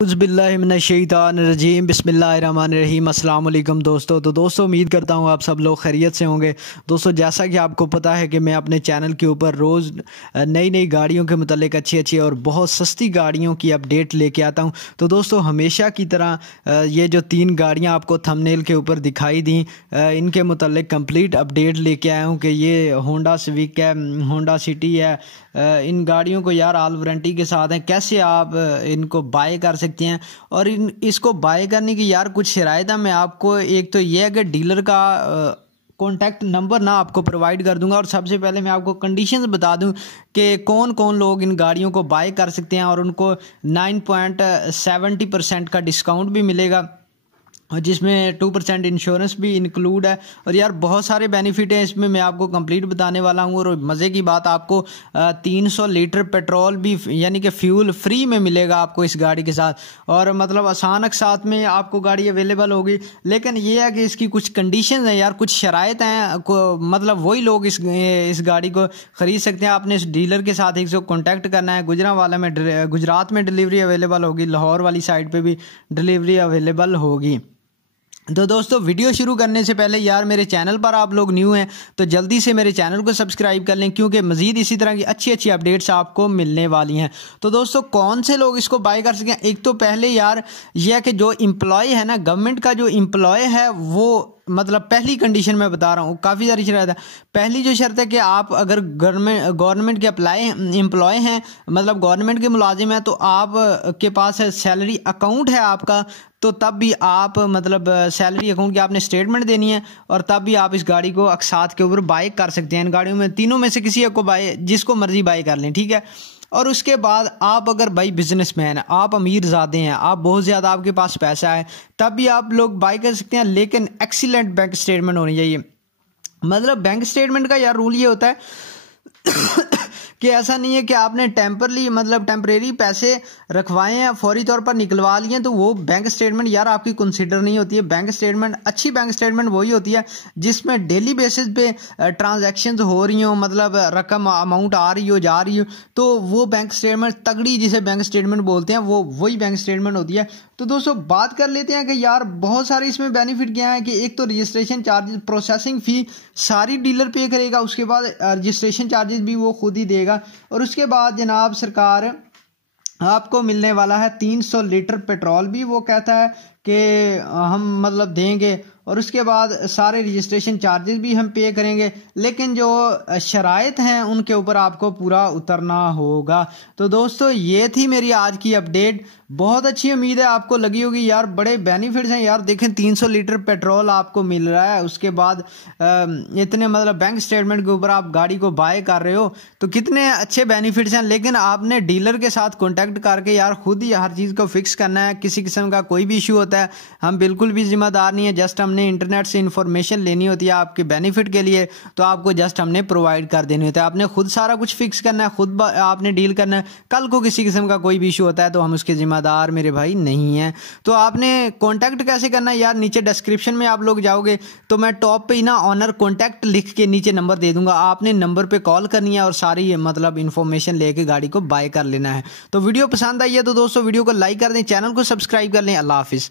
उज़्बिल्लाहिमिनश्शैतानिर्रजीम बिस्मिल्लाहिर्रहमानिर्रहीम अस्सलाम वालेकुम दोस्तों। तो दोस्तों उम्मीद करता हूँ आप सब लोग खैरियत से होंगे। दोस्तों जैसा कि आपको पता है कि मैं अपने चैनल के ऊपर रोज़ नई नई गाड़ियों के मतलब अच्छी अच्छी और बहुत सस्ती गाड़ियों की अपडेट लेके आता हूँ। तो दोस्तों हमेशा की तरह ये जो 3 गाड़ियाँ आपको थंबनेल के ऊपर दिखाई दी, इनके मतलब कंप्लीट अपडेट लेके आया हूँ कि ये होंडा सिविक है, होंडा सिटी है। इन गाड़ियों को यार ऑल वारंटी के साथ हैं, कैसे आप इनको बाय कर सकते हैं और इसको बाय करने की यार कुछ शराइत है। मैं आपको एक तो ये है कि डीलर का कॉन्टैक्ट नंबर ना आपको प्रोवाइड कर दूंगा, और सबसे पहले मैं आपको कंडीशंस बता दूं कि कौन कौन लोग इन गाड़ियों को बाय कर सकते हैं, और उनको 9.70% का डिस्काउंट भी मिलेगा, और जिसमें 2% इंश्योरेंस भी इंक्लूड है। और यार बहुत सारे बेनिफिट हैं इसमें, मैं आपको कंप्लीट बताने वाला हूँ। और मज़े की बात, आपको 300 लीटर पेट्रोल भी यानी कि फ्यूल फ्री में मिलेगा आपको इस गाड़ी के साथ, और मतलब अचानक साथ में आपको गाड़ी अवेलेबल होगी। लेकिन ये है कि इसकी कुछ कंडीशन है यार, कुछ शराइत हैं, मतलब वही लोग इस गाड़ी को ख़रीद सकते हैं। आपने इस डीलर के साथ एक सौ कॉन्टैक्ट करना है। गुजरांवाला में, गुजरात में डिलीवरी अवेलेबल होगी, लाहौर वाली साइड पर भी डिलीवरी अवेलेबल होगी। तो दोस्तों वीडियो शुरू करने से पहले यार, मेरे चैनल पर आप लोग न्यू हैं तो जल्दी से मेरे चैनल को सब्सक्राइब कर लें, क्योंकि मज़ीद इसी तरह की अच्छी अच्छी अपडेट्स आपको मिलने वाली हैं। तो दोस्तों कौन से लोग इसको बाय कर सकें, एक तो पहले यार यह है कि जो एम्प्लॉय है ना, गवर्नमेंट का जो एम्प्लॉय है, वो मतलब पहली कंडीशन मैं बता रहा हूँ, काफ़ी सारी शर्त है। पहली जो शर्त है कि आप अगर गवर्नमेंट के एम्प्लॉय हैं, मतलब गवर्नमेंट के मुलाजिम हैं, तो आप के पास सैलरी अकाउंट है आपका, तो तब भी आप मतलब सैलरी अकाउंट की आपने स्टेटमेंट देनी है, और तब भी आप इस गाड़ी को अकसात के ऊपर बाय कर सकते हैं। इन गाड़ियों में तीनों में से किसी एक को बाय, जिसको मर्जी बाय कर लें, ठीक है। और उसके बाद आप अगर भाई बिजनेसमैन हैं, आप अमीर ज़ादे हैं, आप बहुत ज़्यादा आपके पास पैसा है, तब भी आप लोग बाय कर सकते हैं। लेकिन एक्सीलेंट बैंक स्टेटमेंट होनी चाहिए। मतलब बैंक स्टेटमेंट का यार रूल ये होता है कि ऐसा नहीं है कि आपने टेम्परेरी पैसे रखवाए हैं, फौरी तौर पर निकलवा लिए, तो वो बैंक स्टेटमेंट यार आपकी कंसीडर नहीं होती है। बैंक स्टेटमेंट, अच्छी बैंक स्टेटमेंट वही होती है जिसमें डेली बेसिस पे ट्रांजैक्शंस हो रही हो, मतलब रकम अमाउंट आ रही हो, जा रही हो, तो वो बैंक स्टेटमेंट तगड़ी, जिसे बैंक स्टेटमेंट बोलते हैं, वो वही बैंक स्टेटमेंट होती है। तो दोस्तों बात कर लेते हैं कि यार बहुत सारे इसमें बेनिफिट क्या है, कि एक तो रजिस्ट्रेशन चार्जेस, प्रोसेसिंग फ़ी सारी डीलर पे करेगा, उसके बाद रजिस्ट्रेशन चार्जेस भी वो खुद ही देगा, और उसके बाद जनाब सरकार आपको मिलने वाला है 300 लीटर पेट्रोल भी, वो कहता है कि हम मतलब देंगे, और उसके बाद सारे रजिस्ट्रेशन चार्जेस भी हम पे करेंगे। लेकिन जो शराइत हैं उनके ऊपर आपको पूरा उतरना होगा। तो दोस्तों ये थी मेरी आज की अपडेट, बहुत अच्छी उम्मीद है आपको लगी होगी। यार बड़े बेनिफिट्स हैं यार, देखें 300 लीटर पेट्रोल आपको मिल रहा है, उसके बाद इतने मतलब बैंक स्टेटमेंट के ऊपर आप गाड़ी को बाय कर रहे हो, तो कितने अच्छे बेनिफिट्स हैं। लेकिन आपने डीलर के साथ कॉन्टैक्ट करके यार खुद ही हर चीज़ को फिक्स करना है। किसी किस्म का कोई भी इशू होता है, हम बिल्कुल भी जिम्मेदार नहीं है, जस्ट हमने इंटरनेट से इंफॉर्मेशन लेनी होती है आपके बेनिफिट के लिए, तो आपको जस्ट हमने प्रोवाइड कर देनी होती है। आपने खुद सारा कुछ फिक्स करना है, खुद आपने डील करना है। कल को किसी किस्म का कोई भी इशू होता है तो हम उसके जिम्मेदार मेरे भाई नहीं हैं। तो आपने कॉन्टैक्ट कैसे करना है यार, नीचे डिस्क्रिप्शन में आप लोग जाओगे तो मैं टॉप पे ही ना ऑनर कॉन्टैक्ट लिख के नीचे नंबर दे दूंगा, आपने नंबर पे कॉल करनी है और सारी मतलब इन्फॉर्मेशन लेके गाड़ी को बाय कर लेना है। तो वीडियो पसंद आई है तो दोस्तों वीडियो को लाइक कर दें, चैनल को सब्सक्राइब कर लें। अल्लाह हाफिज़।